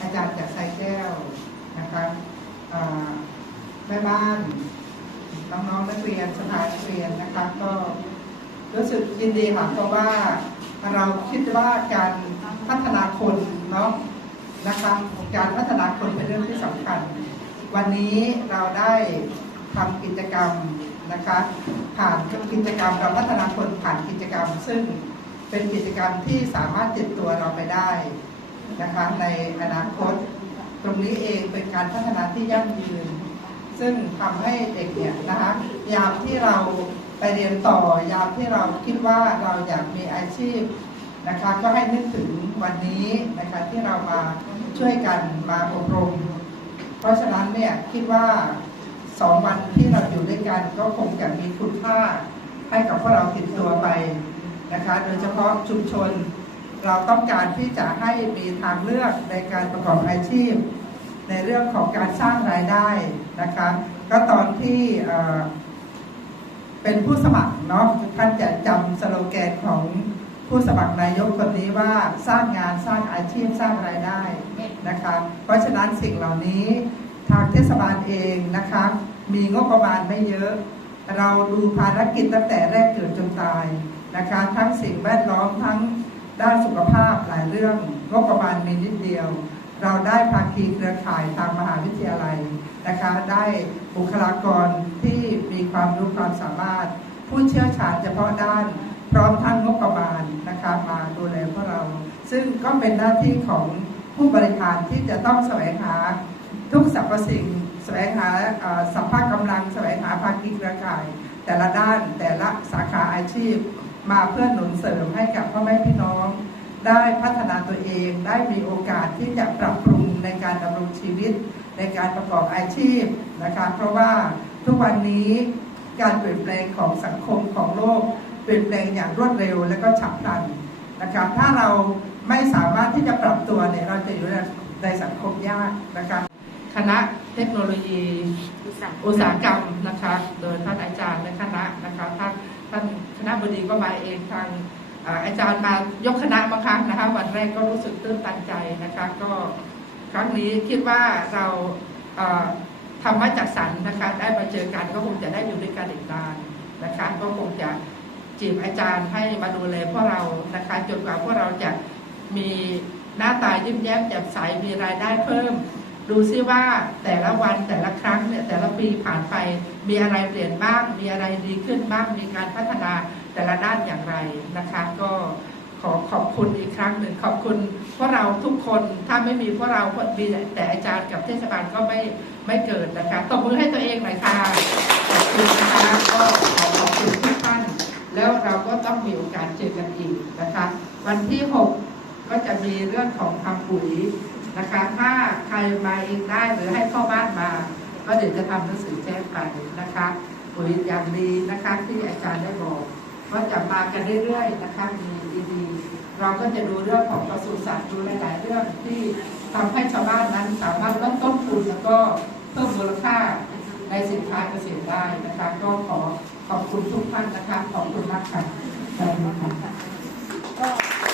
อาจารย์จากไซแก้วนะคะแม่บ้านน้องๆนักเรียนสถานักเรียนนะคะก็รู้สึกยินดีค่ะเพราะว่าเราคิดว่าการพัฒนาคนเนาะนะคะการพัฒนาคนเป็นเรื่องที่สำคัญ วันนี้เราได้ทำกิจกรรมนะคะผ่านกิจกรรมการพัฒนาคนผ่านกิจกรรม ซึ่งเป็นกิจกรรมที่สามารถติดตัวเราไปได้ นะคะในอนาคต ตรงนี้เองเป็นการพัฒนาที่ยั่งยืน ซึ่งทำให้เด็กเนี่ยนะคะยามที่เราไปเรียนต่อยามที่เราคิดว่าเราอยากมีอาชีพนะคะก็ให้นึกถึงวันนี้นะคะที่เรามาช่วยกันมาอบรม เพราะฉะนั้นเนี่ยคิดว่าสองวันที่เราอยู่ด้วยกันก็คงจะมีคุณค่าให้กับพวกเราติดตัวไปนะคะ โดยเฉพาะชุมชน เราต้องการที่จะให้มีทางเลือกในการประกอบอาชีพ ในเรื่องของการสร้างรายได้นะคะ ก็ตอนที่เอ่อเป็นผู้สมัครเนาะท่านจะจำสโลแกนของผู้สมัครนายกคนนี้ว่าสร้างงานสร้างอาชีพสร้างรายได้นะคะเพราะฉะนั้นสิ่งเหล่านี้ทางเทศบาลเองนะคะมีงบประมาณไม่เยอะ เราดูภารกิจตั้งแต่แรกเกิดจนตายนะคะทั้งสิ่งแวดล้อมทั้ง ด้านสุขภาพหลายเรื่องงบประมาณมีนิดเดียว เราได้ภาคีเครือข่ายทางมหาวิทยาลัยนะคะได้บุคลากรที่มีความรู้ความสามารถ ผู้เชี่ยวชาญเฉพาะด้านพร้อมทั้งงบประมาณนะคะมาดูแลพวกเรา ซึ่งก็เป็นหน้าที่ของผู้บริหารที่จะต้องแสวงหาทุกสรรพสิ่งแสวงหาสัมภาระกำลังแสวงหาภาคีเครือข่าย แต่ละด้านแต่ละสาขาอาชีพ มาเพื่อหนุนเสริมให้กับพ่อแม่พี่น้อง ได้พัฒนาตัวเองได้มีโอกาสที่จะปรับปรุงในการดำรงชีวิต ในการประกอบอาชีพนะคะเพราะว่าทุกวันนี้การเปลี่ยนแปลงของสังคมของโลก เปลี่ยนแปลงอย่างรวดเร็วและก็ฉับพลันนะคะถ้าเราไม่สามารถที่จะปรับตัวเนี่ยเราจะอยู่ในสังคมยากนะคะ คณะเทคโนโลยีอุตสาหกรรมนะคะ โดยท่านอาจารย์และคณะนะคะท่านท่านคณะบดีก็มาเองทางอาจารย์มายกคณะมาครั้งนะคะ วันแรกก็รู้สึกตื้นตันใจนะคะ ก็ครั้งนี้คิดว่าเราเอ่อธรรมจักสันนะคะ ได้มาเจอกันก็คงจะได้อยู่ด้วยกันอีกนานนะคะ ก็คงจะจีบอาจารย์ให้มาดูแลพวกเรานะคะจนกว่าพวกเราจะมีหน้าตายิ้มแย้มแจ่มใสมีรายได้เพิ่ม ดูซิว่าแต่ละวันแต่ละครั้งเนี่ยแต่ละปีผ่านไป มีอะไรเปลี่ยนบ้าง มีอะไรดีขึ้นบ้าง มีการพัฒนาแต่ละด้านอย่างไรนะคะ ก็ขอขอบคุณอีกครั้งหนึ่งขอบคุณพวกเราทุกคนถ้าไม่มีพวกเรามีแต่อาจารย์กับเทศบาลก็ไม่ไม่เกิดนะคะตบมือให้ตัวเองหน่อยค่ะขอบคุณนะคะก็ขอขอบคุณทุกท่านแล้วเราก็ต้องมีโอกาสเจอกันอีกนะคะ วันที่ 6 ก็จะมีเรื่องของทำปุ๋ย นะคะ ถ้าใครมาเองได้หรือให้เข้าบ้านมา ก็เดี๋ยวจะทำหนังสือแจ้งไปนะคะปุ๋ยอย่างดีนะคะที่อาจารย์ได้บอกก็จะมากันเรื่อยๆนะคะมีดีๆเราก็จะดูเรื่องของปศุสัตว์ดูหลายๆเรื่องที่ทำให้ชาวบ้านนั้นสามารถลดต้นทุนแล้วก็เพิ่มมูลค่าในสินค้าเกษตรได้นะคะก็ขอขอบคุณทุกท่านนะคะขอบคุณมากค่ะขอบคุณค่ะ